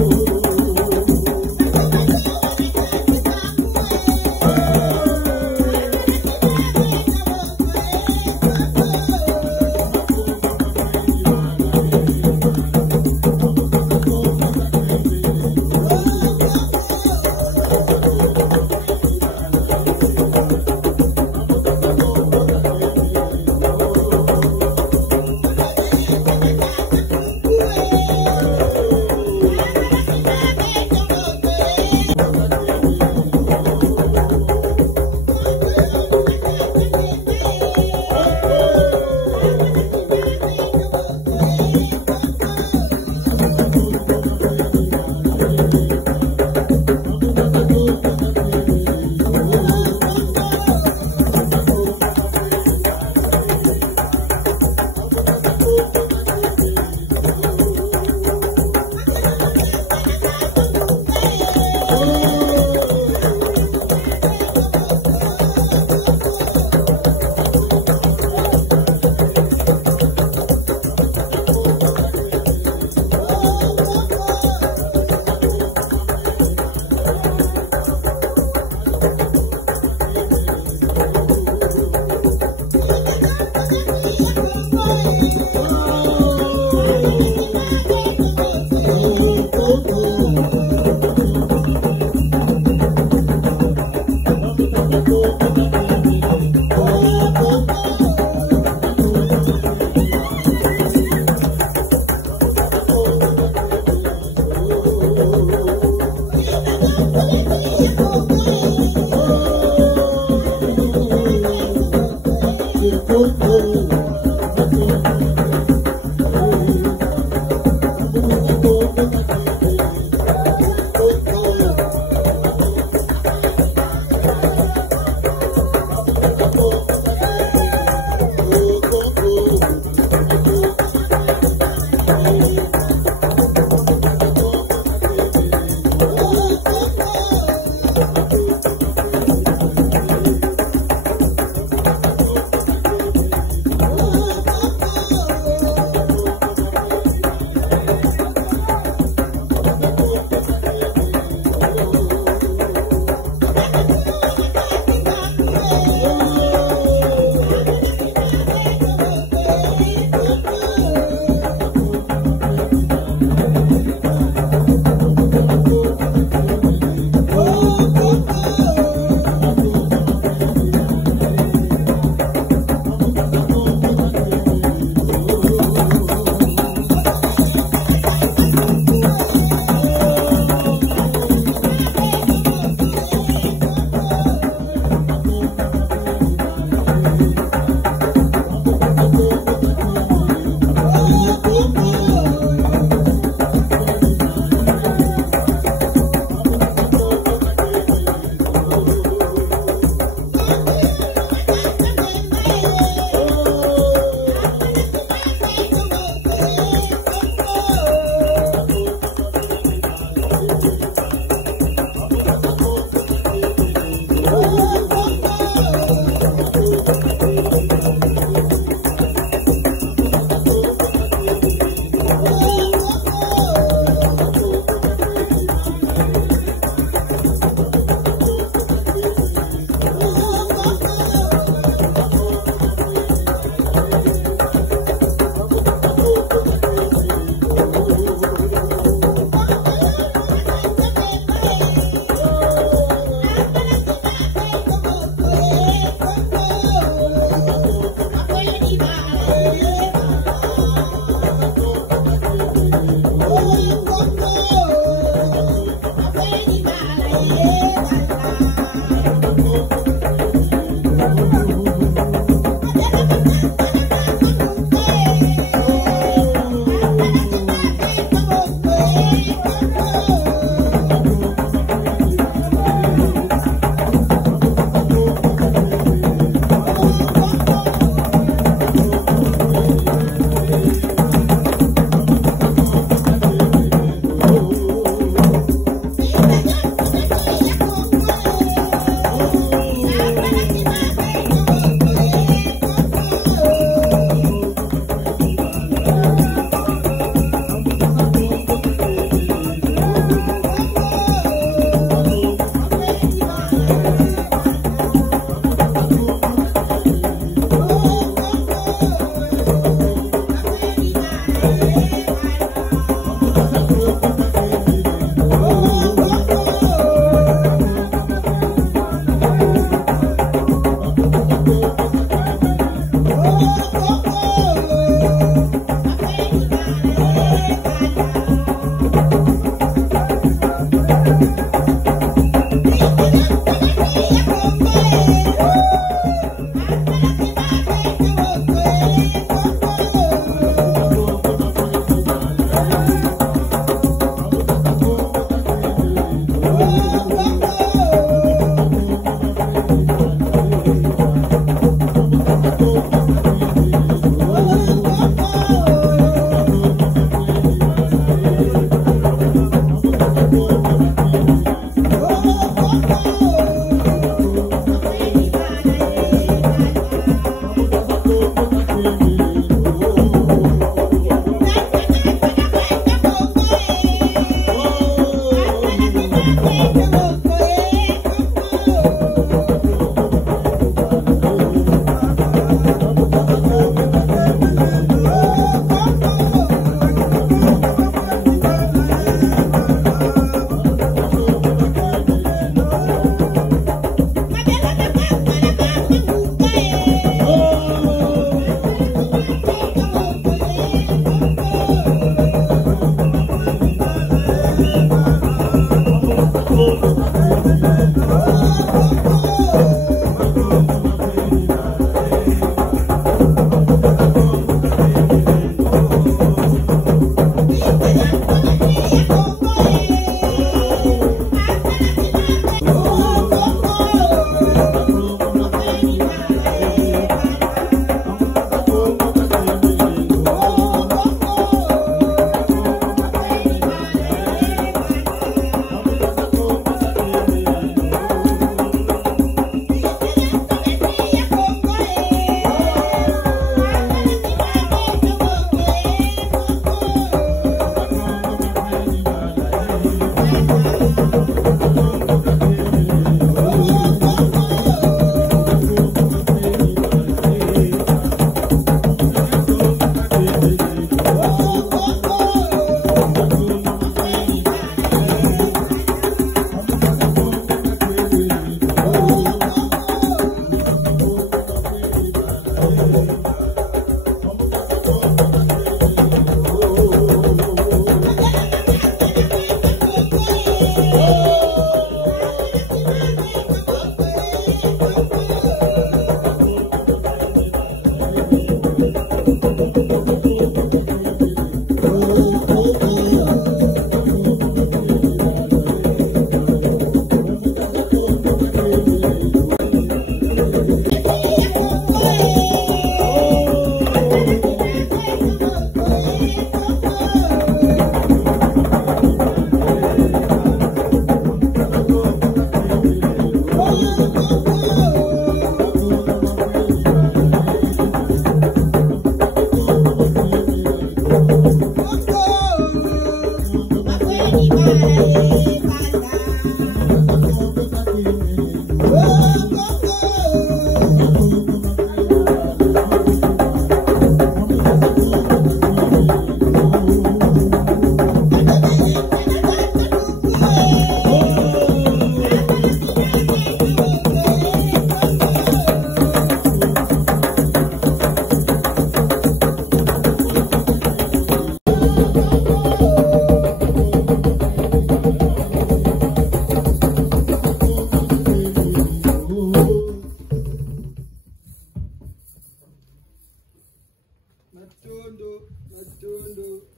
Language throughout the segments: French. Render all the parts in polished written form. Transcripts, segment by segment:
Oh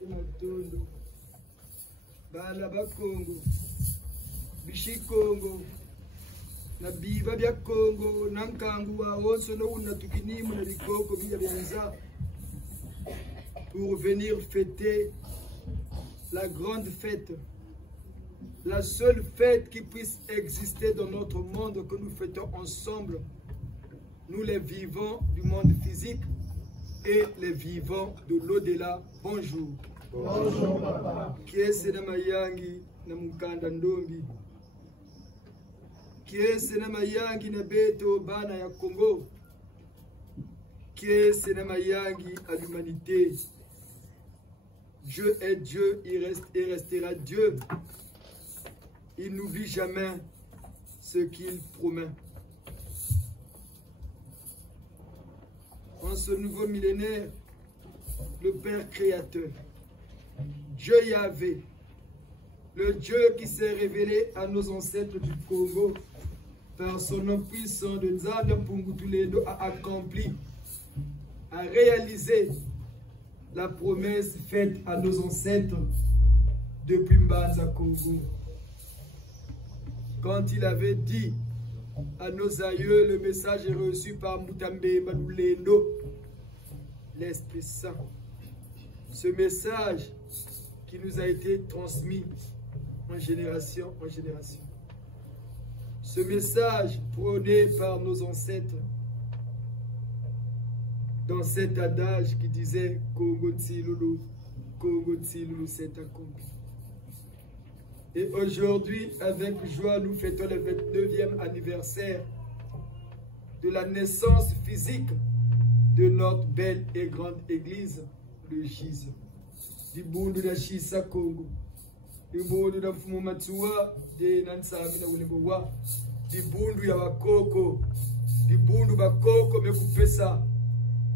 Matondo, Bala Bakongo, Bishikongo, na biva bya Kongo, nankangu wa onso no unatukinimu na bikoko bya byanza pour venir fêter la grande fête, la seule fête qui puisse exister dans notre monde que nous fêtons ensemble, nous les vivants du monde physique et les vivants de l'au-delà. Bonjour. Bonjour papa. Kiese na mayangi na mukanda ndombi. Kiese na mayangi na beto bana ya Congo. Kiese na mayangi à l'humanité. Dieu est Dieu, il reste et restera Dieu. Il n'oublie jamais ce qu'il promet. En ce nouveau millénaire, le Père créateur, Dieu Yahvé, le Dieu qui s'est révélé à nos ancêtres du Congo, par son nom puissant de Nzambe Mpungutulendo, a accompli, a réalisé la promesse faite à nos ancêtres depuis Mbanza Congo. Quand il avait dit à nos aïeux, le message est reçu par Mbutambemba Lulendo, l'Esprit Saint. Ce message qui nous a été transmis en génération en génération. Ce message prôné par nos ancêtres dans cet adage qui disait Congo Tsilulu, c'est accompli. Et aujourd'hui, avec joie, nous fêtons le 29e anniversaire de la naissance physique de notre belle et grande église, le GIZ. Dibundu da Shisa Congo. Dibundu da Fumumatua, de Nansami na Unibowa. Dibundu ya Bakoko. Dibundu Bakoko mekupesa.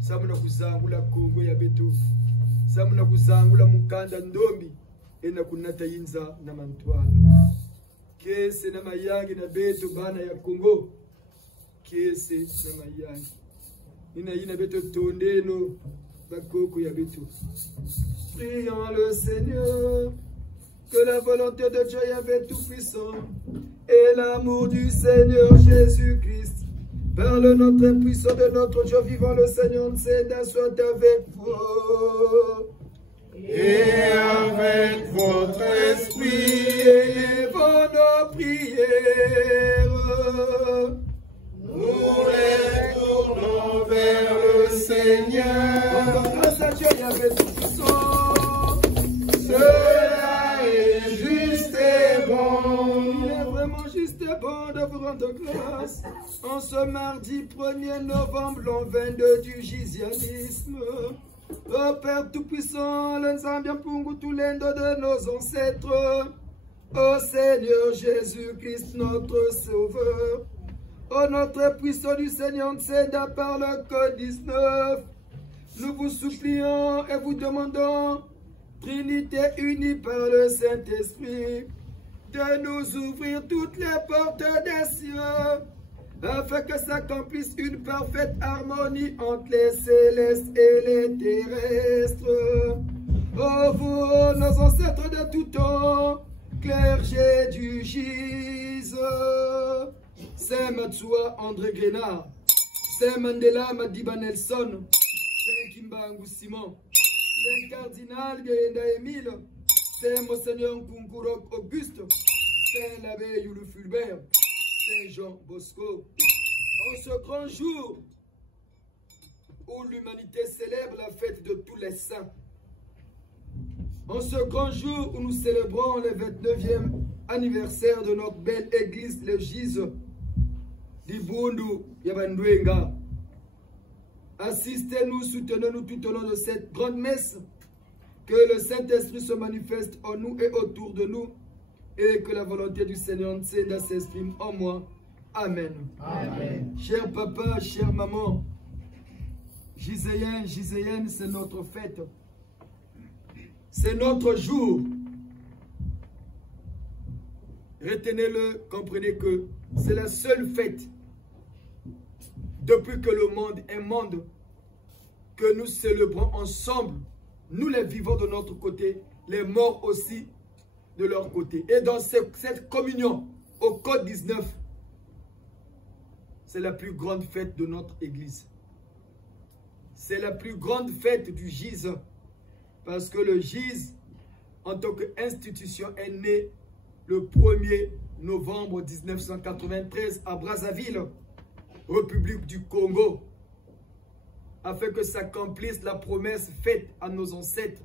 Samuna kuzangula Congo ya beto. Samuna kuzangula Mukanda Ndombi. Ena kunata yinza na mantwala. Kese na mayangi na beto bana ya Congo. Kese na mayangi. Ina yina beto tondeno. Bakoko ya beto. Prions le Seigneur, que la volonté de Dieu Yahvé Tout-Puissant et l'amour du Seigneur Jésus-Christ, par le nom très puissant de notre Dieu vivant, le Seigneur Nsenda, soit avec vous. Et avec votre esprit, élevons nos prières. Nous retournons vers le Seigneur. Grâce à Dieu Yahvé Tout-Puissant. Cela est juste et bon. Il est vraiment juste et bon de vous rendre grâce en ce mardi 1er novembre, l'an 22 du gizianisme. Ô Père Tout-Puissant, le Nzambe Mpungutulendo de nos ancêtres, ô Seigneur Jésus-Christ, notre Sauveur, ô notre puissant du Seigneur Nsenda par le code 19, nous vous supplions et vous demandons, Trinité unie par le Saint-Esprit, de nous ouvrir toutes les portes des cieux, afin que s'accomplisse une parfaite harmonie entre les célestes et les terrestres. Ô vous, nos ancêtres de tout temps, clergés du GIZ, Saint Matsua André Grenard, Saint Mandela Madiba Nelson, Saint Kimbangu Simon, Saint Cardinal Gayenda Emile, Saint Monseigneur Nkunkurok Auguste, Saint l'abbé Youlou Fulbert, Saint Jean Bosco. En ce grand jour où l'humanité célèbre la fête de tous les saints, en ce grand jour où nous célébrons le 29e anniversaire de notre belle église, le GIZ, Dibundu Yabandouenga, assistez-nous, soutenez-nous tout au long de cette grande messe, que le Saint-Esprit se manifeste en nous et autour de nous, et que la volonté du Seigneur Nsenda s'exprime en moi. Amen. Amen. Cher papa, chère maman, Giséenne, Giséenne, c'est notre fête. C'est notre jour. Retenez-le, comprenez que c'est la seule fête depuis que le monde est monde que nous célébrons ensemble, nous les vivants de notre côté, les morts aussi de leur côté. Et dans cette communion au code 19, c'est la plus grande fête de notre église. C'est la plus grande fête du GIZ, parce que le GIZ, en tant qu'institution, est né le 1er novembre 1993 à Brazzaville, République du Congo, afin que s'accomplisse la promesse faite à nos ancêtres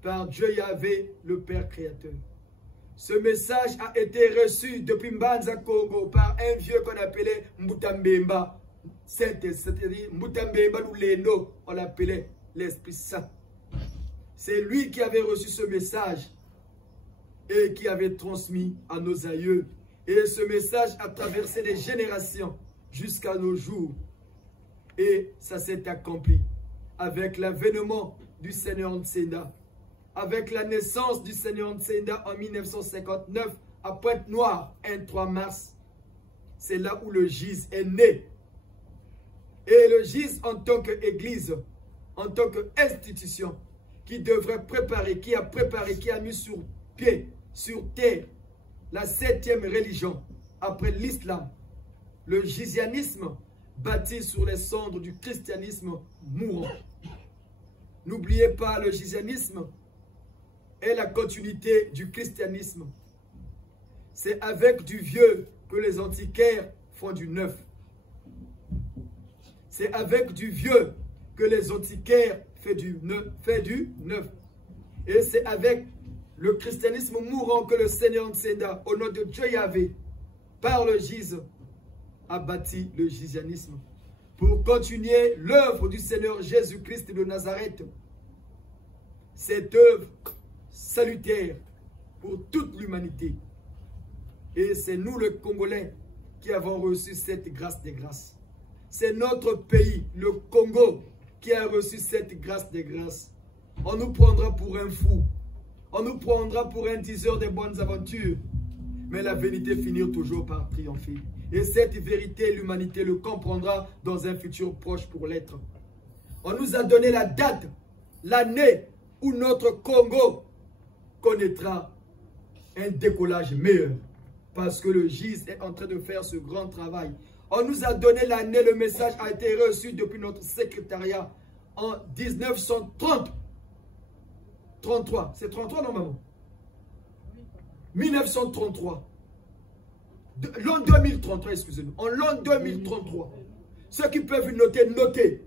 par Dieu Yahvé, le Père Créateur. Ce message a été reçu depuis Mbanza Congo par un vieux qu'on appelait Mbutambemba, c'est-à-dire Mbutambemba Lulendo, on l'appelait l'Esprit Saint. C'est lui qui avait reçu ce message et qui avait transmis à nos aïeux. Et ce message a traversé des générations jusqu'à nos jours. Et ça s'est accompli avec l'avènement du Seigneur Nsenda, avec la naissance du Seigneur Ntsenda en 1959 à Pointe-Noire, un 3 mars. C'est là où le GIS est né. Et le GIS en tant qu'église, en tant qu'institution, qui devrait préparer, qui a mis sur pied, sur terre, la 7e religion, après l'islam, le gisianisme, bâti sur les cendres du christianisme mourant. N'oubliez pas, le gisianisme est la continuité du christianisme. C'est avec du vieux que les antiquaires font du neuf. C'est avec du vieux que les antiquaires font du neuf. Et c'est avec le christianisme mourant que le Seigneur Ntsenda, au nom de Dieu Yahvé, par le GIS, a bâti le gisianisme. Pour continuer l'œuvre du Seigneur Jésus-Christ de Nazareth. Cette œuvre salutaire pour toute l'humanité. Et c'est nous, le Congolais, qui avons reçu cette grâce des grâces. C'est notre pays, le Congo, qui a reçu cette grâce des grâces. On nous prendra pour un fou. On nous prendra pour un diseur des bonnes aventures. Mais la vérité finira toujours par triompher. Et cette vérité, l'humanité le comprendra dans un futur proche pour l'être. On nous a donné la date, l'année où notre Congo connaîtra un décollage meilleur. Parce que le GIS est en train de faire ce grand travail. On nous a donné l'année, le message a été reçu depuis notre secrétariat en 1930. 33, c'est 33 normalement. 1933. L'an 2033, excusez-nous. En l'an 2033. Ceux qui peuvent noter, notez.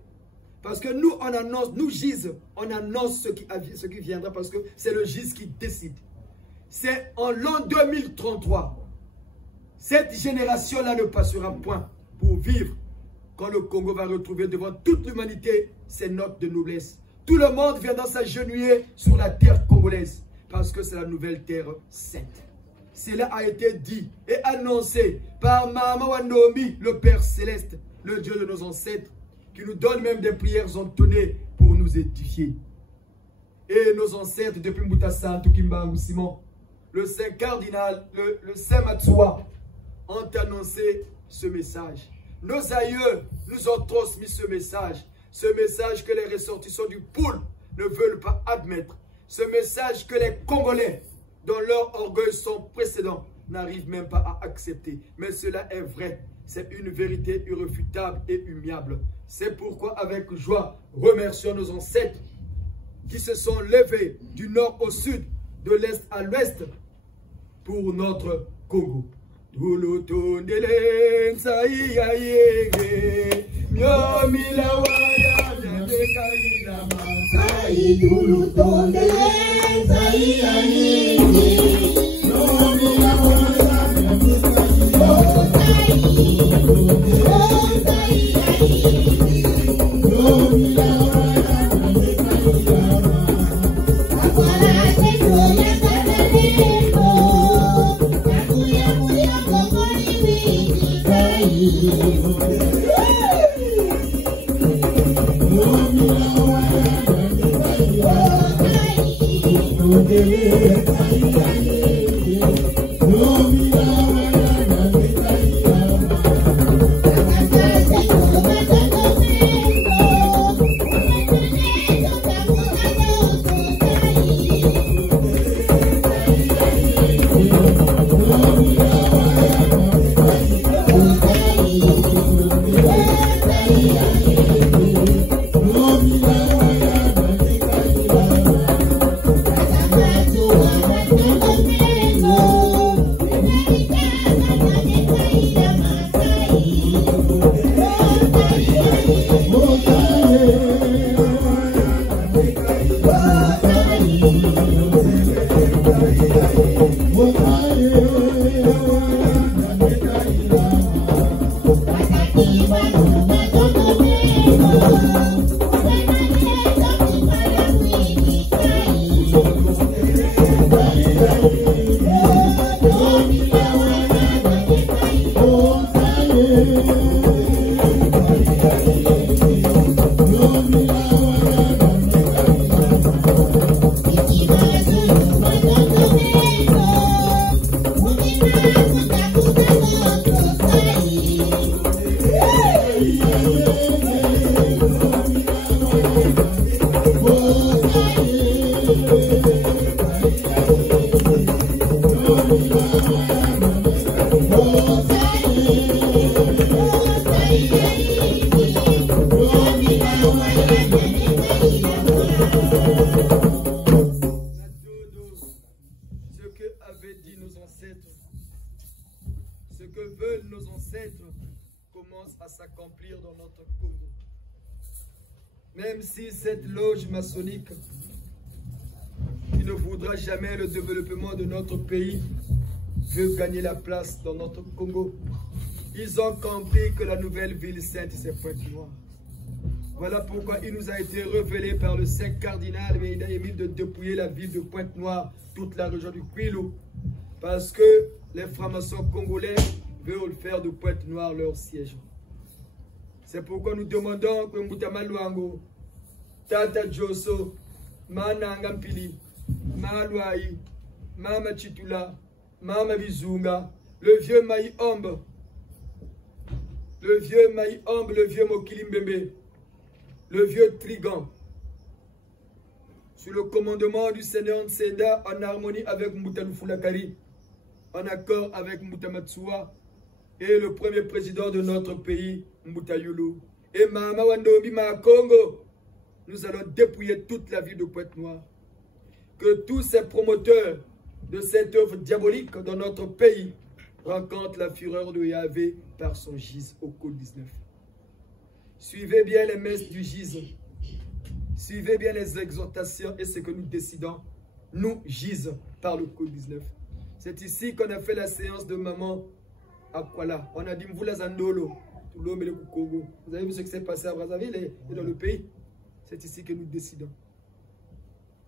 Parce que nous, on annonce, nous GIS, on annonce ce qui viendra parce que c'est le GIS qui décide. C'est en l'an 2033. Cette génération-là ne passera point pour vivre quand le Congo va retrouver devant toute l'humanité ses notes de noblesse. Tout le monde viendra s'agenouiller sur la terre congolaise parce que c'est la nouvelle terre sainte. Cela a été dit et annoncé par Mama Wanomi, le Père Céleste, le Dieu de nos ancêtres, qui nous donne même des prières entonnées pour nous édifier. Et nos ancêtres, depuis Moutassa, Tukimba ou Simon, le Saint Cardinal, le Saint Matsoua, ont annoncé ce message. Nos aïeux nous ont transmis ce message que les ressortissants du Poul ne veulent pas admettre, ce message que les Congolais, dans leur orgueil sans précédent, n'arrivent même pas à accepter. Mais cela est vrai, c'est une vérité irréfutable et humiliable. C'est pourquoi avec joie, remercions nos ancêtres qui se sont levés du nord au sud, de l'est à l'ouest, pour notre Congo. Thank you. ancêtres, ce que veulent nos ancêtres commence à s'accomplir dans notre Congo. Même si cette loge maçonnique qui ne voudra jamais le développement de notre pays veut gagner la place dans notre Congo, ils ont compris que la nouvelle ville sainte, c'est Pointe-Noire. Voilà pourquoi il nous a été révélé par le Saint Cardinal Bénédicte de dépouiller la ville de Pointe-Noire, toute la région du Kwilu, parce que les francs-maçons congolais veulent faire de Pointe-Noire leur siège. C'est pourquoi nous demandons que Moutama Luango, Tata Joso, Mananga Mpili, Maluaï, Mama Chitula, Mama Bizunga, le vieux Maï Ombe, le vieux Mokilimbembe, le vieux Trigan, sous le commandement du Seigneur Nsenda, en harmonie avec Moutanou Fulakari, en accord avec Moutamatsua et le premier président de notre pays, Moutayulu. Et Mama Wandobi Ma Congo, nous allons dépouiller toute la ville de Pointe-Noire. Que tous ces promoteurs de cette œuvre diabolique dans notre pays rencontrent la fureur de Yahvé par son gise au code 19. Suivez bien les messes du gise. Suivez bien les exhortations et ce que nous décidons. Nous gise par le code 19. C'est ici qu'on a fait la séance de maman à Kuala. On a dit Mvula Zandolo, tout l'homme et le Congo. Vous avez vu ce qui s'est passé à Brazzaville et dans le pays. C'est ici que nous décidons.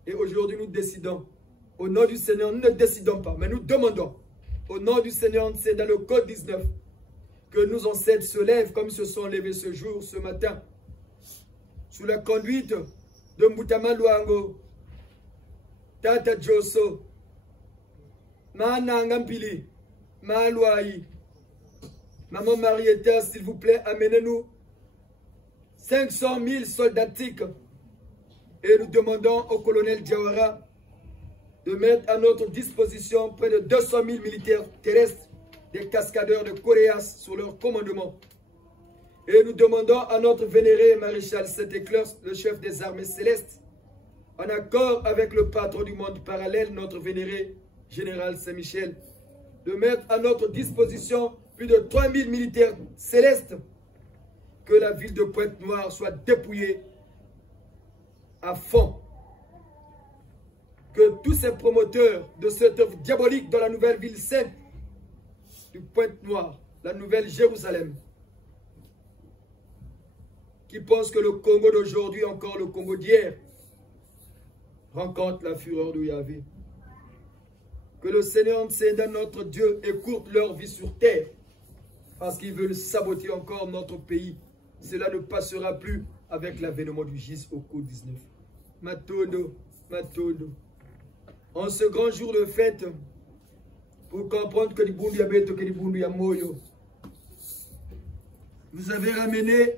Et aujourd'hui, nous décidons. Au nom du Seigneur, nous ne décidons pas, mais nous demandons. Au nom du Seigneur, c'est dans le code 19 que nos ancêtres se lèvent comme ils se sont levés ce jour, ce matin, sous la conduite de Moutama Luango, Tata Joso, Mananga Mpili, Maluaï, Maman Marietta, s'il vous plaît, amenez-nous 500 000 soldatiques. Et nous demandons au colonel Diawara de mettre à notre disposition près de 200 000 militaires terrestres, des cascadeurs de Coréas sur leur commandement. Et nous demandons à notre vénéré maréchal Saint-Éclair, le chef des armées célestes, en accord avec le patron du monde parallèle, notre vénéré général Saint-Michel, de mettre à notre disposition plus de 3000 militaires célestes, que la ville de Pointe-Noire soit dépouillée à fond. Que tous ces promoteurs de cette œuvre diabolique dans la nouvelle ville sainte du Pointe-Noire, la nouvelle Jérusalem, qui pensent que le Congo d'aujourd'hui, encore le Congo d'hier, rencontre la fureur de Yahvé. Que le Seigneur Nsenda, notre Dieu, écourte leur vie sur terre, parce qu'ils veulent saboter encore notre pays. Cela ne passera plus avec l'avènement du gis au code 19. Matondo, Matondo. En ce grand jour de fête, pour comprendre que Libundu Yabeto, que Libundu Yamoyo, vous avez ramené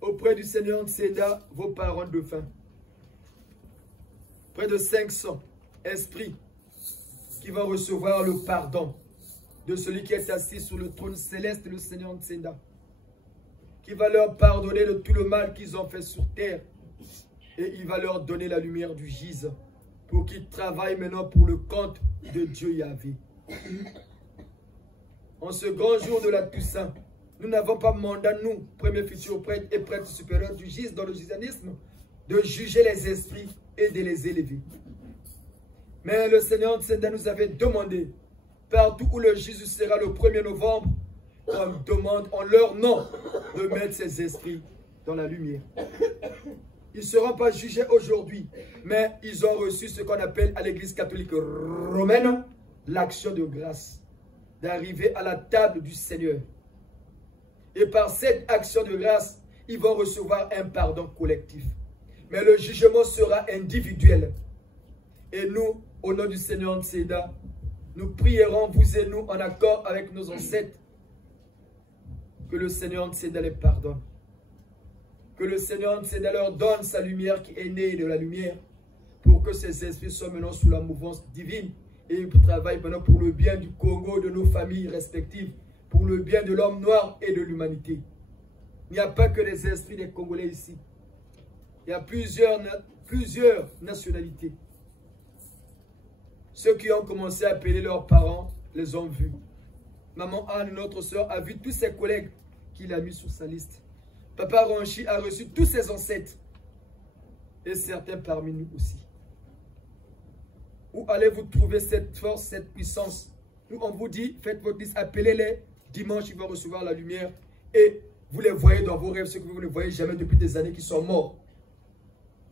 auprès du Seigneur Nsenda vos parents de faim. Près de 500 esprits qui vont recevoir le pardon de celui qui est assis sur le trône céleste, le Seigneur Nsenda, qui va leur pardonner de tout le mal qu'ils ont fait sur terre, et il va leur donner la lumière du gise pour qu'ils travaillent maintenant pour le compte de Dieu Yahvé. En ce grand jour de la Toussaint, nous n'avons pas mandat, nous, premiers futurs prêtres et prêtres supérieurs du gise dans le gisanisme, de juger les esprits et de les élever. Mais le Seigneur Nsenda nous avait demandé, partout où le Jésus sera le 1er novembre, on demande en leur nom de mettre ces esprits dans la lumière. Ils ne seront pas jugés aujourd'hui, mais ils ont reçu ce qu'on appelle à l'Église catholique romaine l'action de grâce, d'arriver à la table du Seigneur. Et par cette action de grâce, ils vont recevoir un pardon collectif. Mais le jugement sera individuel. Et nous, au nom du Seigneur Nsenda, nous prierons, vous et nous, en accord avec nos ancêtres, que le Seigneur Nsenda les pardonne. Que le Seigneur Nsenda leur donne sa lumière qui est née de la lumière, pour que ces esprits soient maintenant sous la mouvance divine et travaillent maintenant pour le bien du Congo, de nos familles respectives, pour le bien de l'homme noir et de l'humanité. Il n'y a pas que les esprits des Congolais ici. Il y a plusieurs nationalités. Ceux qui ont commencé à appeler leurs parents les ont vus. Maman Anne, notre soeur, a vu tous ses collègues qu'il a mis sur sa liste. Papa Ronchi a reçu tous ses ancêtres. Et certains parmi nous aussi. Où allez-vous trouver cette force, cette puissance? Nous, on vous dit, faites votre liste, appelez-les. Dimanche, ils vont recevoir la lumière. Et vous les voyez dans vos rêves, ceux que vous ne voyez jamais depuis des années, qui sont morts.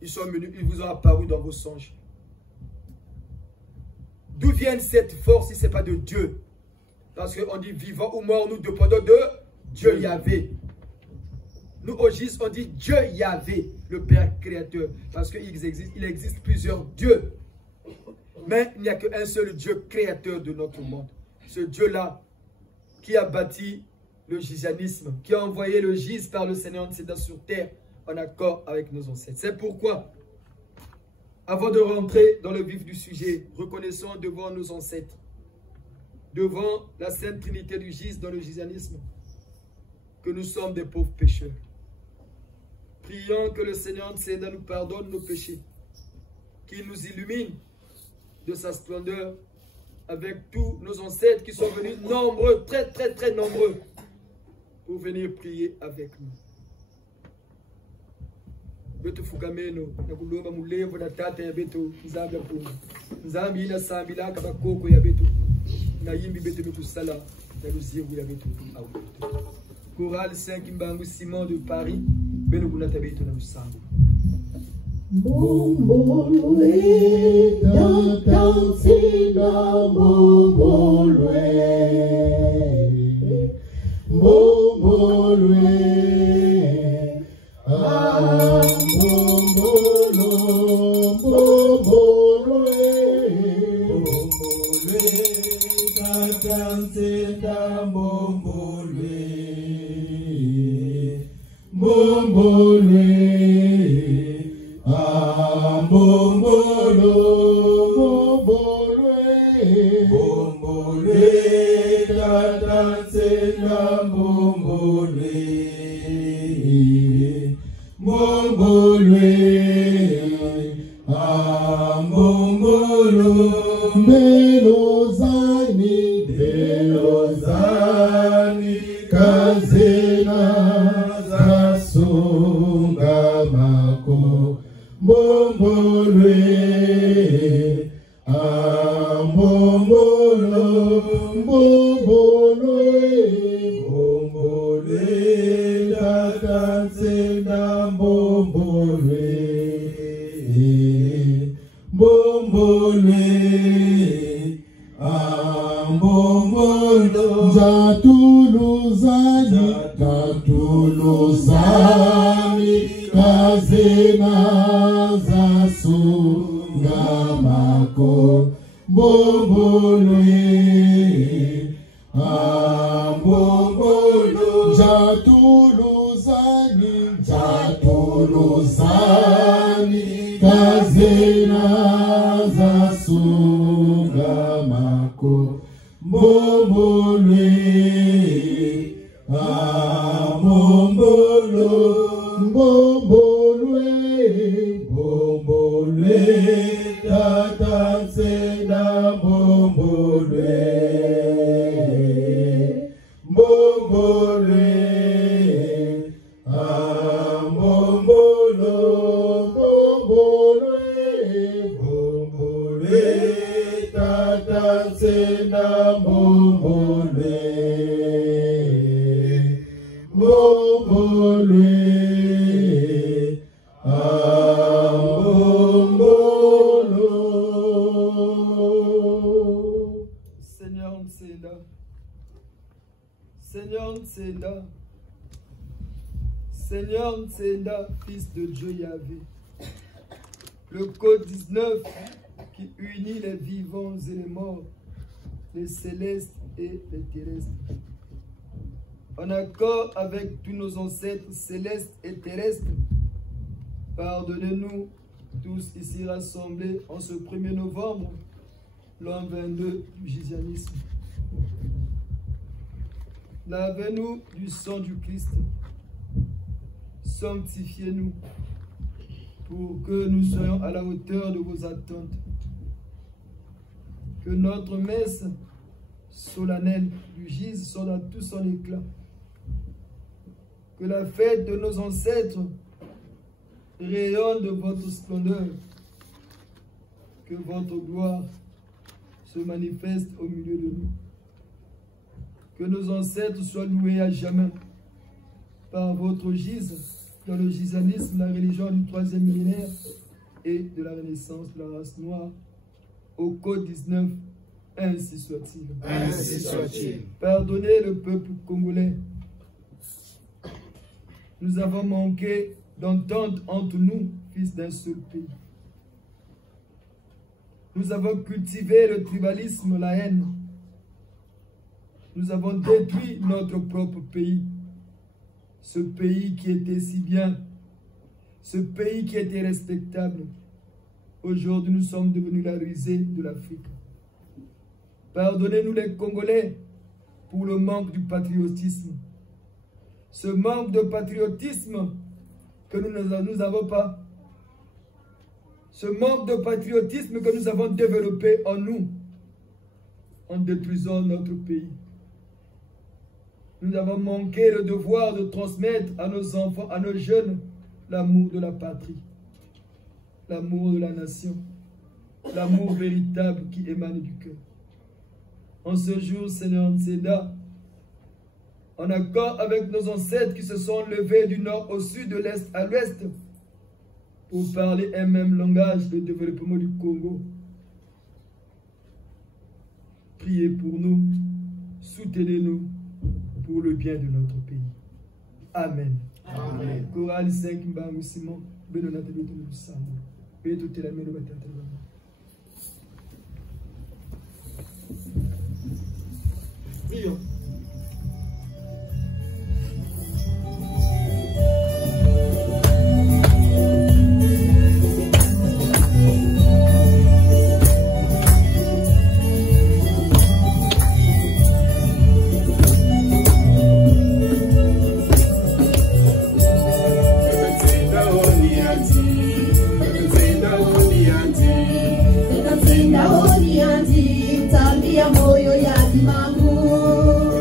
Ils sont venus, ils vous ont apparu dans vos songes. D'où vient cette force si ce n'est pas de Dieu? Parce qu'on dit vivant ou mort, nous dépendons de Dieu Yahvé. Nous au GIS, on dit Dieu Yahvé, le Père créateur. Parce qu'il existe plusieurs dieux. Mais il n'y a qu'un seul Dieu créateur de notre monde. Ce Dieu-là qui a bâti le gisanisme, qui a envoyé le GIS par le Seigneur sur terre en accord avec nos ancêtres. C'est pourquoi, avant de rentrer dans le vif du sujet, reconnaissons devant nos ancêtres, devant la Sainte Trinité du GIS dans le gisanisme, que nous sommes des pauvres pécheurs. Prions que le Seigneur nous pardonne nos péchés, qu'il nous illumine de sa splendeur avec tous nos ancêtres qui sont venus nombreux, très nombreux, pour venir prier avec nous. Beto fukameno na kulomba mulevo na tata ya beto nzambi apunga nzambi ina sambila kaba koko ya beto na yimbi beto beto sala na luzivu ya beto au beto. Chorale 5 Mbangu Simon de Paris beno kunata beto na lusambu. Mombolwe dantansina mombolwe Seigneur Ntsenda, fils de Dieu Yahvé, le code 19 qui unit les vivants et les morts, les célestes et les terrestres. En accord avec tous nos ancêtres célestes et terrestres, pardonnez-nous tous ici rassemblés en ce 1er novembre, l'an 22 du gisanisme. Lavez-nous du sang du Christ. Sanctifiez-nous pour que nous soyons à la hauteur de vos attentes. Que notre messe solennelle du gise soit dans tout son éclat. Que la fête de nos ancêtres rayonne de votre splendeur. Que votre gloire se manifeste au milieu de nous. Que nos ancêtres soient loués à jamais par votre gise, dans le gisanisme, la religion du 3e millénaire et de la renaissance de la race noire. Au code 19, ainsi soit-il. Ainsi soit-il. Pardonnez le peuple congolais. Nous avons manqué d'entente entre nous, fils d'un seul pays. Nous avons cultivé le tribalisme, la haine. Nous avons détruit notre propre pays. Ce pays qui était si bien, ce pays qui était respectable. Aujourd'hui, nous sommes devenus la risée de l'Afrique. Pardonnez-nous les Congolais pour le manque du patriotisme. Ce manque de patriotisme que nous n'avons pas. Ce manque de patriotisme que nous avons développé en nous, en détruisant notre pays. Nous avons manqué le devoir de transmettre à nos enfants, à nos jeunes, l'amour de la patrie, l'amour de la nation, l'amour véritable qui émane du cœur. En ce jour, Seigneur Nseda, en accord avec nos ancêtres qui se sont levés du nord au sud, de l'est à l'ouest, pour parler un même langage de développement du Congo. Priez pour nous, soutenez-nous pour le bien de notre pays. Amen. Amen. Chorale 5 Mbangu Simon, Benonate Beto Lusamo, Beto Telameno Batata. Prions. Moyo ya dimangu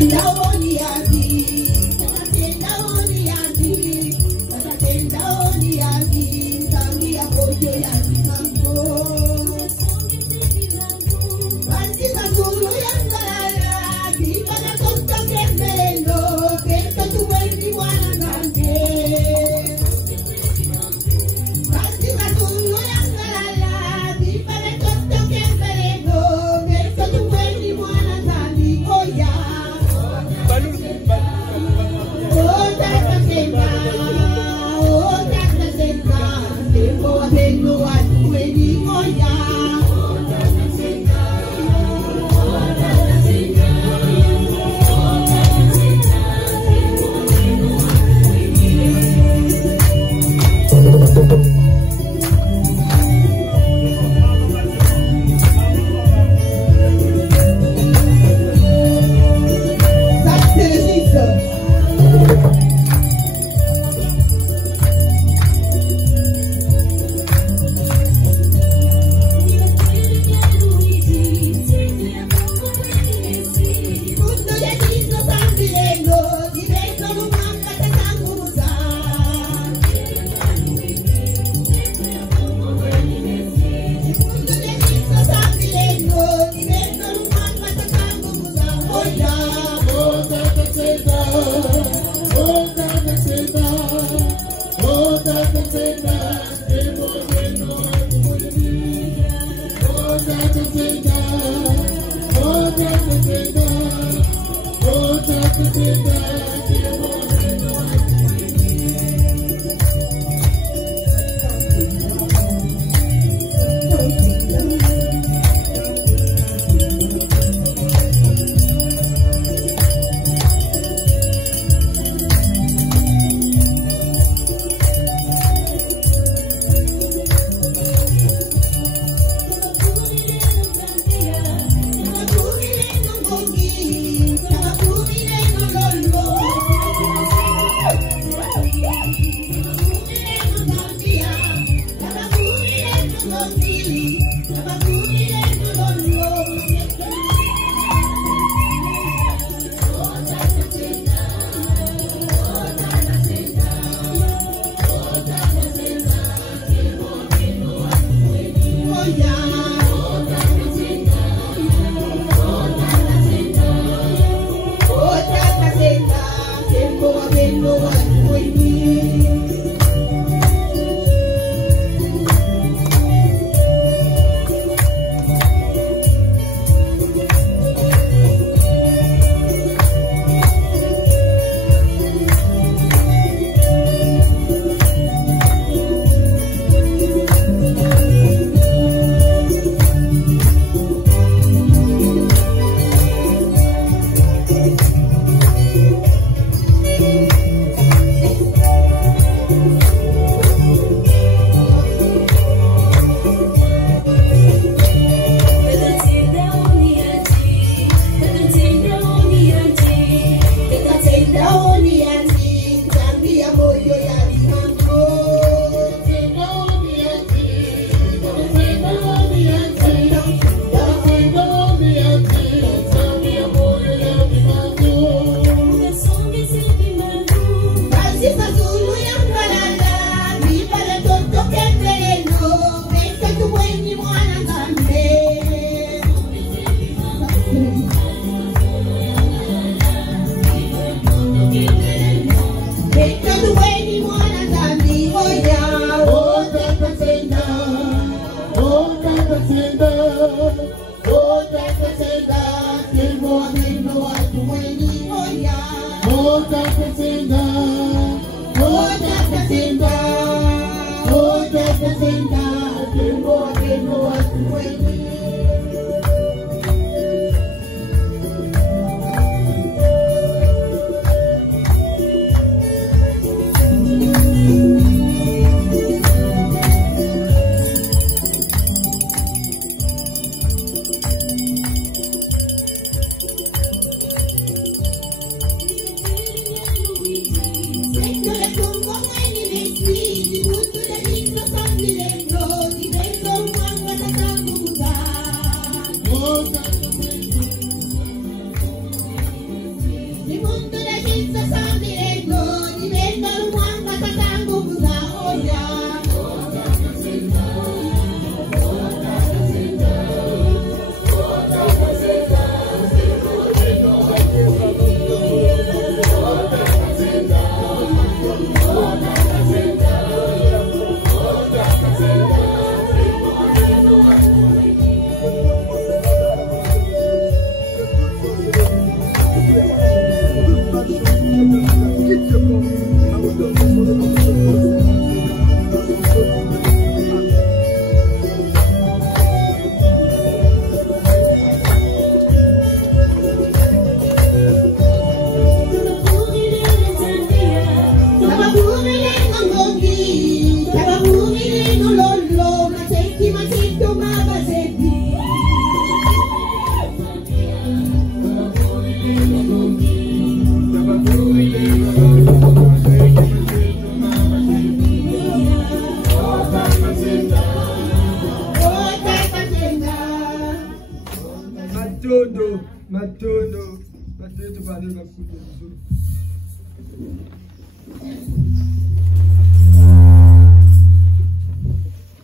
Thank you.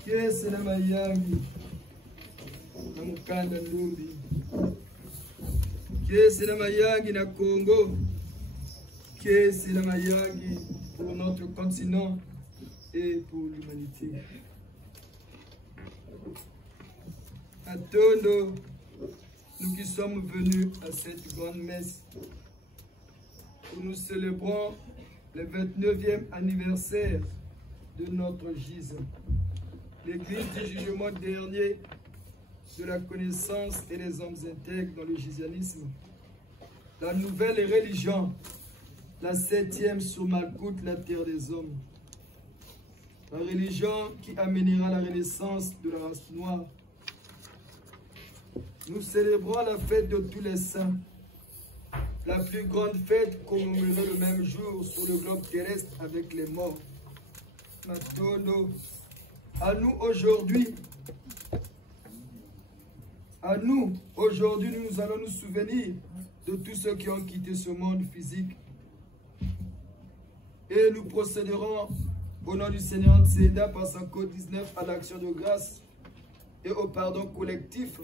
Kiesi na mayangi na mukanda ndumbi. Kiesi na mayangi na Congo. Kiesi na mayangi pour notre continent et pour l'humanité. À Tondo, nous qui sommes venus à cette grande messe où nous célébrons le 29e anniversaire de notre Gise, l'église du jugement dernier de la connaissance et les hommes intègres dans le gisianisme, la nouvelle religion, la 7e sur Malkout, la terre des hommes, la religion qui amènera la renaissance de la race noire. Nous célébrons la fête de tous les saints, la plus grande fête commémorée le même jour sur le globe terrestre avec les morts. Matono, à nous aujourd'hui, nous allons nous souvenir de tous ceux qui ont quitté ce monde physique. Et nous procéderons au nom du Seigneur Tseda par son code 19 à l'action de grâce et au pardon collectif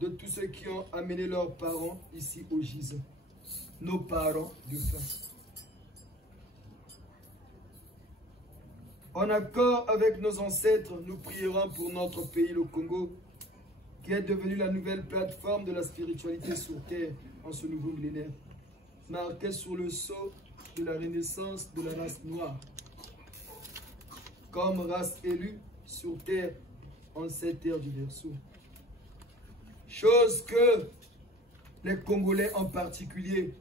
de tous ceux qui ont amené leurs parents ici au Gise, nos parents de faim. En accord avec nos ancêtres, nous prierons pour notre pays, le Congo, qui est devenu la nouvelle plateforme de la spiritualité sur terre en ce nouveau millénaire, marqué sur le sceau de la renaissance de la race noire, comme race élue sur terre en cette ère du Verseau. Chose que les Congolais en particulier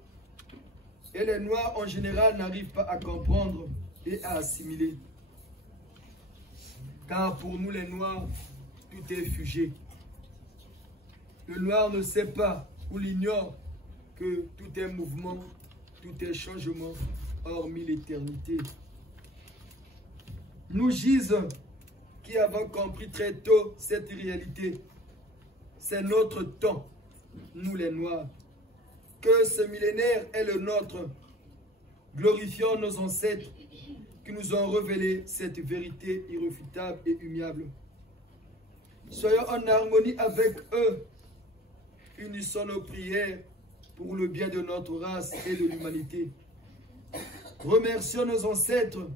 et les Noirs en général n'arrivent pas à comprendre et à assimiler. Car pour nous les Noirs, tout est figé. Le Noir ne sait pas ou l'ignore que tout est mouvement, tout est changement, hormis l'éternité. Nous Gise, qui avons compris très tôt cette réalité, c'est notre temps, nous les Noirs, que ce millénaire est le nôtre. Glorifions nos ancêtres qui nous ont révélé cette vérité irréfutable et humiliable. Soyons en harmonie avec eux. Unissons nos prières pour le bien de notre race et de l'humanité. Remercions nos ancêtres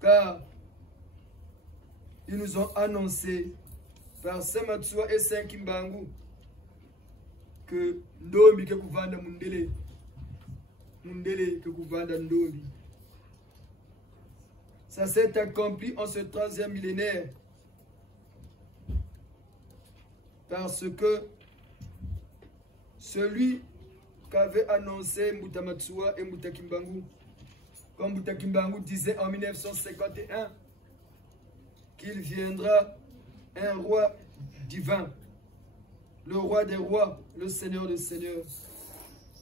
car ils nous ont annoncé par Saint Matsua et Saint Kimbangu que Ndombi ke kuvanda mundele ke kuvanda Ndombi. Ça s'est accompli en ce 3e millénaire parce que celui qu'avait annoncé Mbutamatsua et Mbutakimbangu, comme Mbutakimbangu disait en 1951 qu'il viendra un roi divin, le roi des rois, le Seigneur des seigneurs,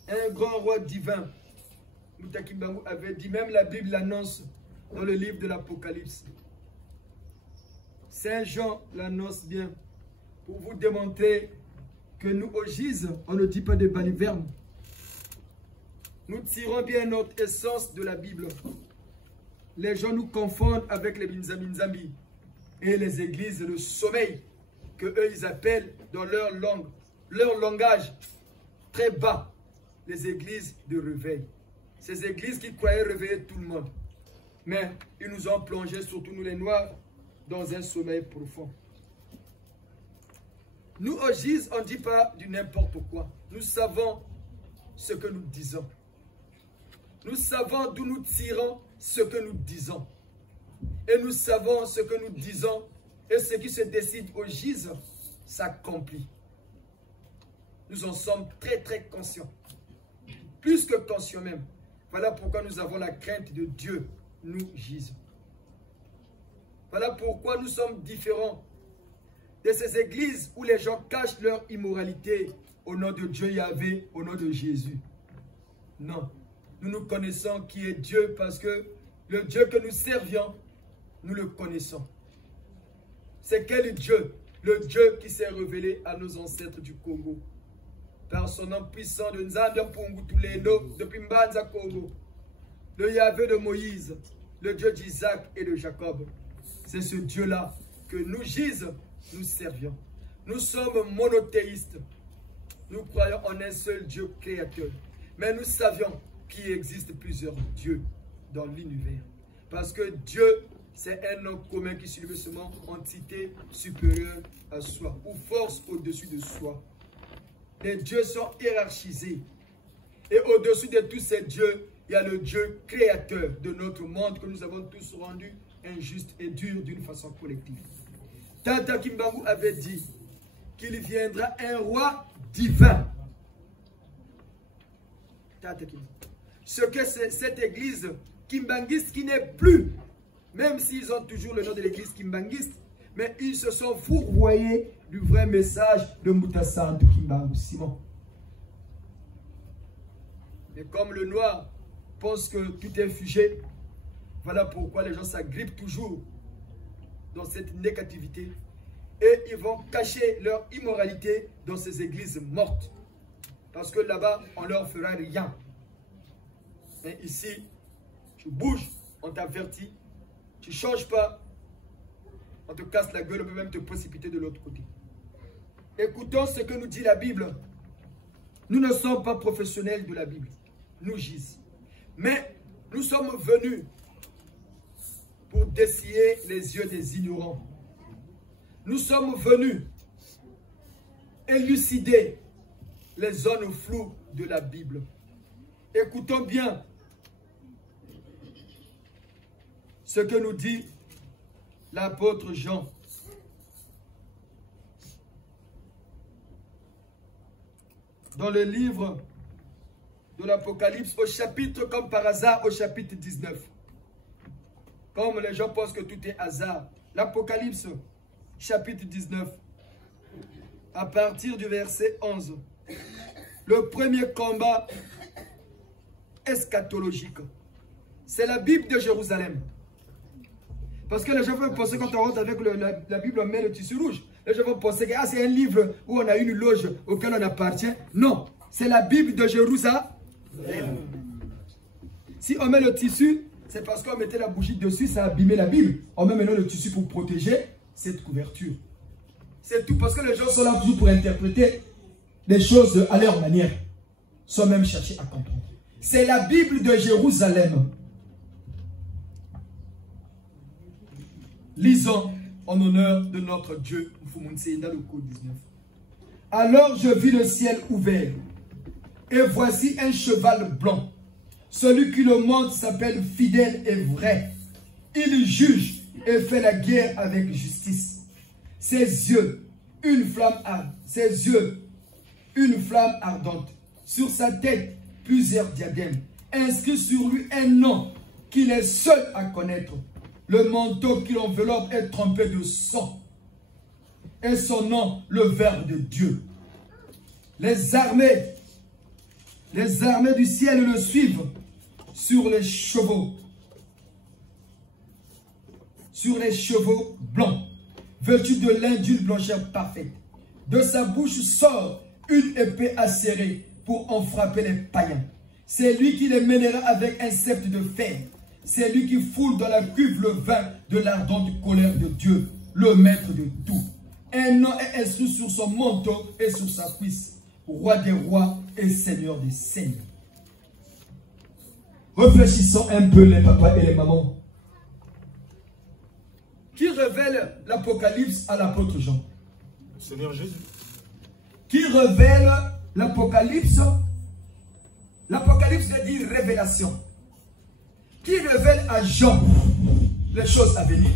un grand roi divin. Mbutakimbangu avait dit, même la Bible l'annonce dans le livre de l'Apocalypse. Saint Jean l'annonce bien pour vous démontrer que nous, au Gise, on ne dit pas de balivernes. Nous tirons bien notre essence de la Bible. Les gens nous confondent avec les Binzambi et les églises de sommeil que eux ils appellent dans leur langue, leur langage très bas, les églises de réveil. Ces églises qui croyaient réveiller tout le monde. Mais ils nous ont plongés, surtout nous les Noirs, dans un sommeil profond. Nous, au Gise, on ne dit pas du n'importe quoi. Nous savons ce que nous disons. Nous savons d'où nous tirons ce que nous disons. Et nous savons ce que nous disons et ce qui se décide au Gise s'accomplit. Nous en sommes très très conscients. Plus que conscients même. Voilà pourquoi nous avons la crainte de Dieu, nous Gise. Voilà pourquoi nous sommes différents de ces églises où les gens cachent leur immoralité au nom de Dieu Yahvé, au nom de Jésus. Non, nous connaissons qui est Dieu parce que le Dieu que nous servions, nous le connaissons. C'est quel Dieu? Le Dieu qui s'est révélé à nos ancêtres du Congo. par son nom puissant de Nzambi Pungutulendo, depuis Mbanza Congo, le Yahvé de Moïse, le Dieu d'Isaac et de Jacob. C'est ce Dieu-là que nous Gise, nous servions. Nous sommes monothéistes. Nous croyons en un seul Dieu créateur. Mais nous savions qu'il existe plusieurs dieux dans l'univers. Parce que Dieu, c'est un nom commun qui signifie seulement entité supérieure à soi, ou force au-dessus de soi. Les dieux sont hiérarchisés. Et au-dessus de tous ces dieux, il y a le Dieu créateur de notre monde que nous avons tous rendu injuste et dur d'une façon collective. Tata Kimbangu avait dit qu'il viendra un roi divin. Tata Kimbangu. Ce que c'est cette église kimbanguiste qui n'est plus, même s'ils ont toujours le nom de l'église kimbanguiste, mais ils se sont fourvoyés du vrai message de Moutasantou Kimbangu Simon. Et comme le noir pense que tout est figé, voilà pourquoi les gens s'agrippent toujours dans cette négativité et ils vont cacher leur immoralité dans ces églises mortes. Parce que là-bas, on ne leur fera rien. Mais ici, tu bouges, on t'avertit, tu ne changes pas, on te casse la gueule, on peut même te précipiter de l'autre côté. Écoutons ce que nous dit la Bible. Nous ne sommes pas professionnels de la Bible, nous Gise. Mais nous sommes venus pour dessiller les yeux des ignorants. Nous sommes venus élucider les zones floues de la Bible. Écoutons bien ce que nous dit l'apôtre Jean. Dans le livre de l'Apocalypse, au chapitre, comme par hasard, au chapitre 19. Comme les gens pensent que tout est hasard. L'Apocalypse, chapitre 19, à partir du verset 11. Le premier combat eschatologique, c'est la Bible de Jérusalem. Parce que les gens vont penser, quand on rentre avec la Bible, on met le tissu rouge. Les gens vont penser que c'est un livre où on a une loge auquel on appartient. Non, c'est la Bible de Jérusalem. Si on met le tissu, c'est parce qu'on mettait la bougie dessus, ça a abîmé la Bible. On met maintenant le tissu pour protéger cette couverture. C'est tout, parce que les gens sont là toujours pour interpréter les choses à leur manière, sans même chercher à comprendre. C'est la Bible de Jérusalem. Lisons en honneur de notre Dieu. Dans le code 19. Alors je vis le ciel ouvert, et voici un cheval blanc. Celui qui le monte s'appelle fidèle et vrai. Il juge et fait la guerre avec justice. Ses yeux, une flamme ardente. Sur sa tête, plusieurs diadèmes. Inscrit sur lui un nom qu'il est seul à connaître. Le manteau qui l'enveloppe est trempé de sang. Et son nom, le Verbe de Dieu. Les armées du ciel le suivent sur les chevaux blancs, vêtus de lin d'une blancheur parfaite. De sa bouche sort une épée acérée pour en frapper les païens. C'est lui qui les mènera avec un sceptre de fer. C'est lui qui foule dans la cuve le vin de l'ardente colère de Dieu, le maître de tout. Un nom est inscrit sur son manteau et sur sa cuisse. Roi des rois et Seigneur des seigneurs. Réfléchissons un peu les papas et les mamans. Qui révèle l'Apocalypse à l'apôtre Jean? Seigneur Jésus. Qui révèle l'Apocalypse? L'Apocalypse veut dire révélation. Qui révèle à Jean les choses à venir?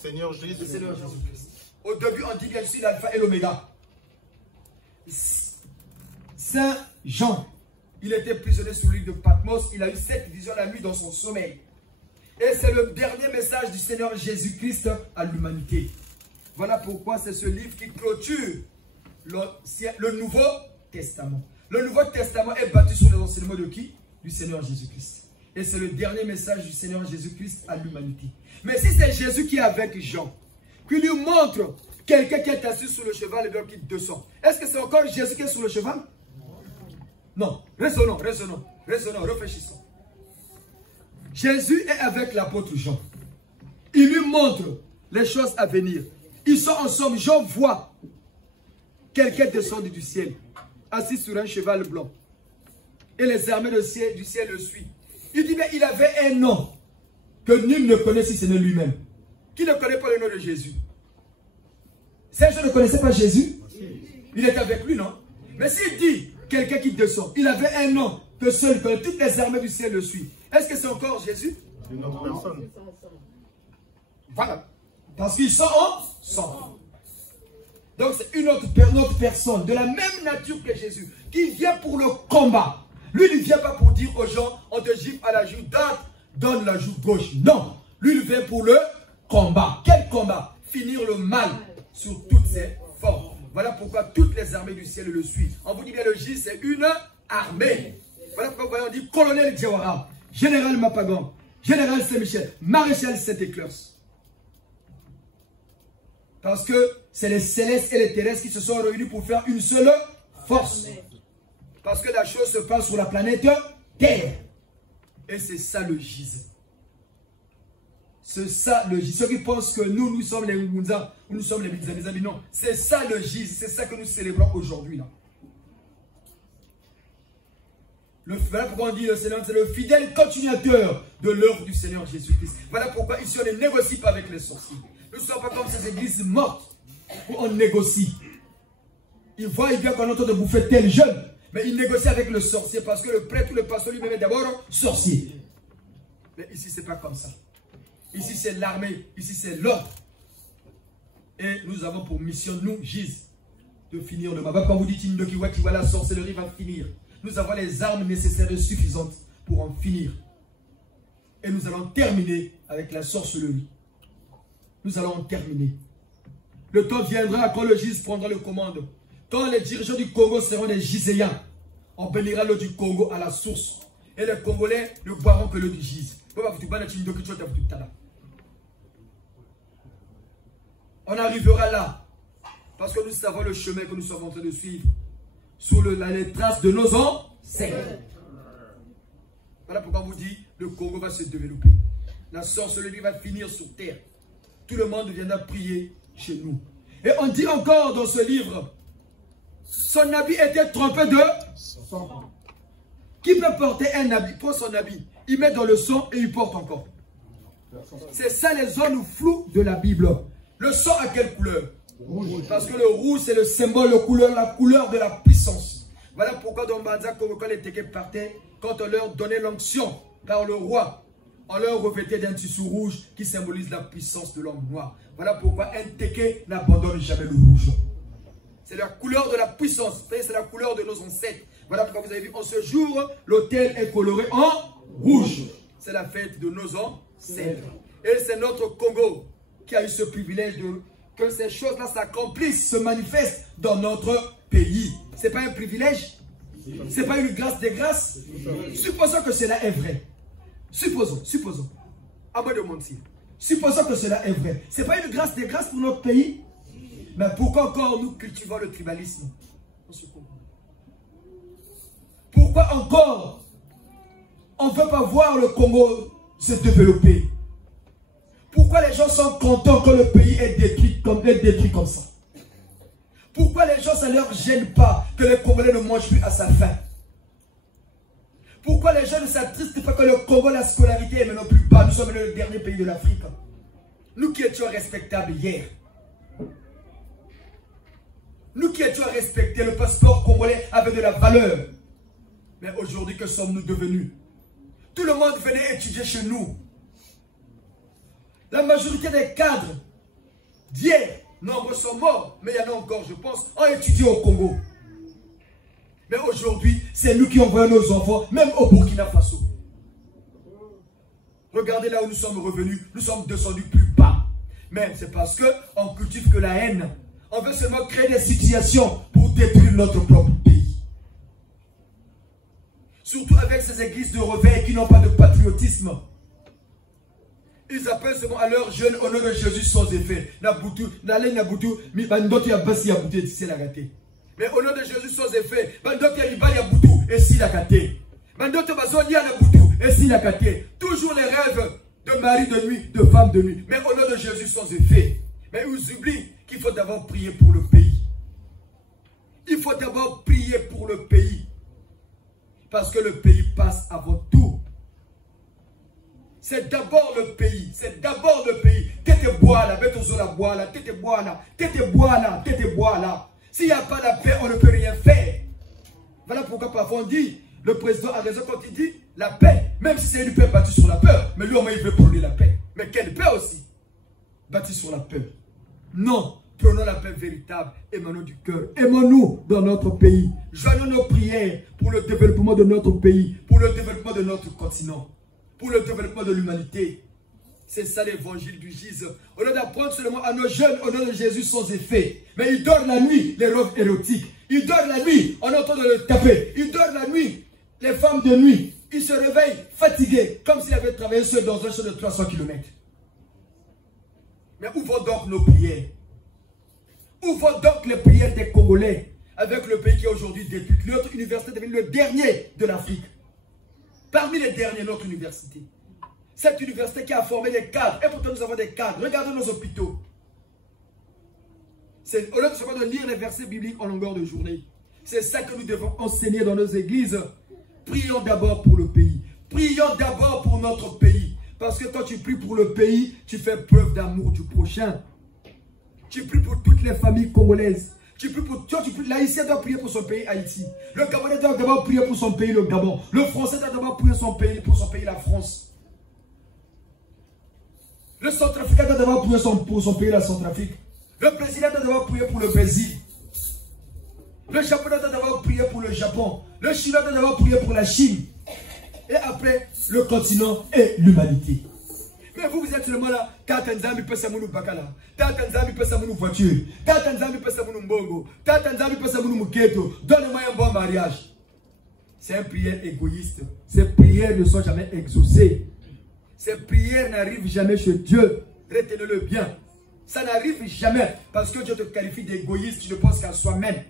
Seigneur Jésus. Le Seigneur Jésus-Christ. Au début, on dit qu'il est l'alpha et l'oméga. Saint Jean, il était prisonnier sous l'île de Patmos. Il a eu 7 visions la nuit dans son sommeil. Et c'est le dernier message du Seigneur Jésus-Christ à l'humanité. Voilà pourquoi c'est ce livre qui clôture le Nouveau Testament. Le Nouveau Testament est bâti sur les enseignements de qui? Du Seigneur Jésus-Christ. Et c'est le dernier message du Seigneur Jésus-Christ à l'humanité. Mais si c'est Jésus qui est avec Jean, qui lui montre quelqu'un qui est assis sur le cheval et qui descend, est-ce que c'est encore Jésus qui est sur le cheval? Non, raisonnons, réfléchissons. Jésus est avec l'apôtre Jean. Il lui montre les choses à venir. Ils sont ensemble. Jean voit quelqu'un descendre du ciel, assis sur un cheval blanc. Et les armées du ciel le suivent. Il dit, mais il avait un nom que nul ne connaît si ce n'est lui-même. Qui ne connaît pas le nom de Jésus? Ces gens ne connaissaient pas Jésus? Il était avec lui, non? Mais s'il dit, quelqu'un qui descend, il avait un nom que seul connaît, toutes les armées du ciel le suivent. Est-ce que c'est encore Jésus? Une autre personne. Voilà. Parce qu'ils sont ensemble. Donc c'est une autre personne de la même nature que Jésus qui vient pour le combat. Lui, il ne vient pas pour dire aux gens, on te gifle à la joue droite, donne la joue gauche. Non. Lui, il vient pour le combat. Quel combat? Finir le mal sur toutes ses formes. Voilà pourquoi toutes les armées du ciel le suivent. On vous dit bien, le J, c'est une armée. Voilà pourquoi on dit colonel Diawara, général Mapagan, général Saint-Michel, maréchal Saint-Éclairce. Parce que c'est les célestes et les terrestres qui se sont réunis pour faire une seule force. Parce que la chose se passe sur la planète Terre. Et c'est ça le gise. C'est ça le gise. Ceux qui pensent que nous sommes les Mounza, nous sommes les Bizami, non. C'est ça le gise. C'est ça que nous célébrons aujourd'hui. Voilà pourquoi on dit le Seigneur, c'est le fidèle continuateur de l'œuvre du Seigneur Jésus-Christ. Voilà pourquoi ici on ne négocie pas avec les sorciers. Nous ne sommes pas comme ces églises mortes où on négocie. Ils voient bien qu'on est en train de bouffer tel jeune. Mais il négocie avec le sorcier parce que le prêtre ou le pasteur lui-même est d'abord sorcier. Mais ici, ce n'est pas comme ça. Ici, c'est l'armée. Ici, c'est l'ordre. Et nous avons pour mission, nous, Gise, de finir le mal. Quand vous dites Indokiwati, la sorcellerie va finir. Nous avons les armes nécessaires et suffisantes pour en finir. Et nous allons terminer avec la sorcellerie. Nous allons en terminer. Le temps viendra quand le Gise prendra le commande. Quand les dirigeants du Congo seront des Giséens, on bénira l'eau du Congo à la source. Et les Congolais ne boiront que l'eau du Gise. On arrivera là. Parce que nous savons le chemin que nous sommes en train de suivre. Sous les traces de nos ancêtres. Voilà pourquoi on vous dit, le Congo va se développer. La sorcellerie va finir sur terre. Tout le monde viendra prier chez nous. Et on dit encore dans ce livre, son habit était trompé de sang. Qui peut porter un habit? Prend son habit, il met dans le sang et il porte encore. C'est ça les zones floues de la Bible. Le sang a quelle couleur? Rouge. Parce que le rouge c'est le symbole, la couleur de la puissance. Voilà pourquoi dans Banza, quand les Téké partaient, quand on leur donnait l'onction par le roi, on leur revêtait d'un tissu rouge qui symbolise la puissance de l'homme noir. Voilà pourquoi un Téké n'abandonne jamais le rouge. C'est la couleur de la puissance. C'est la couleur de nos ancêtres. Voilà pourquoi vous avez vu, en ce jour, l'autel est coloré en rouge. C'est la fête de nos ancêtres. Et c'est notre Congo qui a eu ce privilège que ces choses-là s'accomplissent, se manifestent dans notre pays. Ce n'est pas un privilège? Ce n'est pas une grâce des grâces? Supposons que cela est vrai. Supposons. À moi de mentir. Supposons que cela est vrai. Ce n'est pas une grâce des grâces pour notre pays? Mais pourquoi encore nous cultivons le tribalisme? Pourquoi encore on ne veut pas voir le Congo se développer? Pourquoi les gens sont contents que le pays est détruit comme ça? Pourquoi les gens, ça ne leur gêne pas que les Congolais ne mangent plus à sa faim? Pourquoi les gens ne s'attristent pas que le Congo, la scolarité est maintenant plus bas? Nous sommes le dernier pays de l'Afrique. Nous qui étions respectables hier. Nous qui étions respectés, le passeport congolais avait de la valeur. Mais aujourd'hui, que sommes-nous devenus? Tout le monde venait étudier chez nous. La majorité des cadres d'hier, nombreux sont morts, mais il y en a encore, je pense, ont étudié au Congo. Mais aujourd'hui, c'est nous qui envoyons nos enfants, même au Burkina Faso. Regardez là où nous sommes revenus, nous sommes descendus plus bas. Mais c'est parce qu'on cultive que la haine. On veut seulement créer des situations pour détruire notre propre pays. Surtout avec ces églises de réveil qui n'ont pas de patriotisme. Ils appellent seulement à leurs jeunes au nom de Jésus sans effet. Mais au nom de Jésus sans effet, et si la caté. Maintenant, tu vas lire le boutou et si la caté. Toujours les rêves de mari de nuit, de femme de nuit. Mais au nom de Jésus, sans effet. Mais ils oublient qu'il faut d'abord prier pour le pays. Il faut d'abord prier pour le pays. Parce que le pays passe avant tout. C'est d'abord le pays. C'est d'abord le pays. Tete bois là, bête aux la bois là, tete bois là, tete bois là, tete bois là. S'il n'y a pas la paix, on ne peut rien faire. Voilà pourquoi parfois on dit, le président a raison quand il dit la paix. Même si c'est une paix bâtie sur la peur. Mais lui au moins il veut prôner la paix. Mais quelle paix aussi? Bâtie sur la peur. Non. Prenons la paix véritable, émanons du cœur. Aimons-nous dans notre pays. Joignons nos prières pour le développement de notre pays, pour le développement de notre continent, pour le développement de l'humanité. C'est ça l'évangile du Jésus. Au lieu d'apprendre seulement à nos jeunes au nom de Jésus sans effet. Mais ils dorment la nuit, les robes érotiques. Ils dorment la nuit, on entend de le taper. Ils dorment la nuit, les femmes de nuit. Ils se réveillent fatigués, comme s'ils avaient travaillé seul dans un champ de 300 km. Mais où vont donc nos prières? Où vont donc les prières des Congolais avec le pays qui est aujourd'hui détruit? Notre université devient le dernier de l'Afrique. Parmi les derniers, notre université. Cette université qui a formé des cadres. Et pourtant nous avons des cadres. Regardez nos hôpitaux. Au lieu de seulement de lire les versets bibliques en longueur de journée. C'est ça que nous devons enseigner dans nos églises. Prions d'abord pour le pays. Prions d'abord pour notre pays. Parce que quand tu pries pour le pays, tu fais preuve d'amour du prochain. Tu pries pour toutes les familles congolaises. Tu pries pour toi, l'Haïtien doit prier pour son pays, Haïti. Le Gabonais doit d'abord prier pour son pays, le Gabon. Le Français doit d'abord prier pour son pays, la France. Le Centrafricain doit d'abord prier pour son pays, la Centrafrique. Le Brésilien doit d'abord prier pour le Brésil. Le Japonais doit d'abord prier pour le Japon. Le Chinois doit d'abord prier pour la Chine. Et après, le continent et l'humanité. Mais vous êtes seulement là. Tatanzami peut s'amounou bakala. Tatanzami peut s'amounou voiture. Tatanzami peut s'amounou mbongo. Tatanzami peut s'amounou muketo. Donne-moi un bon mariage. C'est une prière égoïste. Ces prières ne sont jamais exaucées. Ces prières n'arrivent jamais chez Dieu. Retenez-le bien. Ça n'arrive jamais. Parce que Dieu te qualifie d'égoïste. Tu ne penses qu'à soi-même.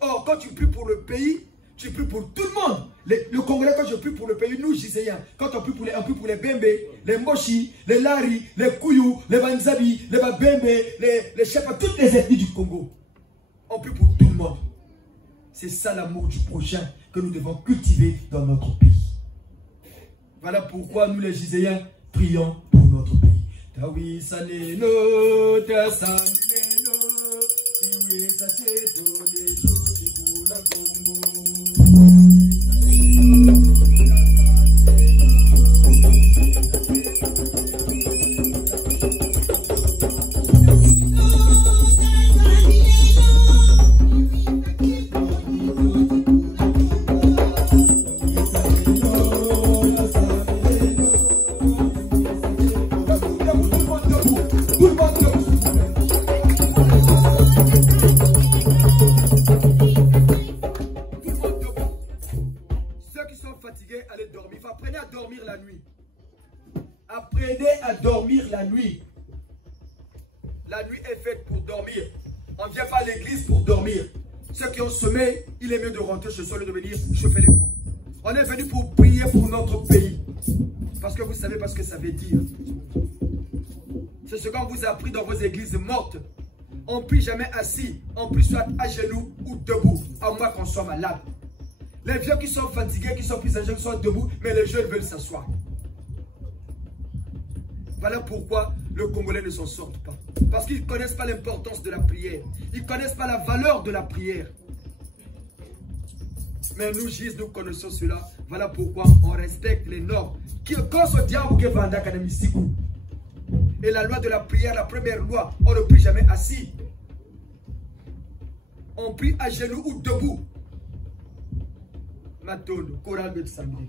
Or, quand tu pries pour le pays, tu pries pour tout le monde. Le Congolais, quand je prie pour le pays, nous, Giséens, quand on prie pour les Bembe, les Moshi, les Lari, les Kouyou, les Banzabi, les Babembe, les Chepa, toutes les ethnies du Congo. On prie pour tout le monde. C'est ça l'amour du prochain que nous devons cultiver dans notre pays. Voilà pourquoi nous, les Giséens, prions pour notre pays. Tawi saneno, ta saneno, iwe sacheto nejo kibula Congo. Apprenez à dormir la nuit. La nuit est faite pour dormir. On ne vient pas à l'église pour dormir. Ceux qui ont sommeil, il est mieux de rentrer chez soi et de venir chauffer les pots. On est venu pour prier pour notre pays. Parce que vous savez pas ce que ça veut dire. C'est ce qu'on vous a appris dans vos églises mortes. On ne prie jamais assis. On prie soit à genoux ou debout. À moins qu'on soit malade. Les vieux qui sont fatigués, qui sont plus âgés, qui sont debout, mais les jeunes veulent s'asseoir. Voilà pourquoi le Congolais ne s'en sort pas. Parce qu'ils ne connaissent pas l'importance de la prière. Ils ne connaissent pas la valeur de la prière. Mais nous, Jésus, nous connaissons cela. Voilà pourquoi on respecte les normes. Et la loi de la prière, la première loi, on ne prie jamais assis. On prie à genoux ou debout. Matondo, chorale de samedi.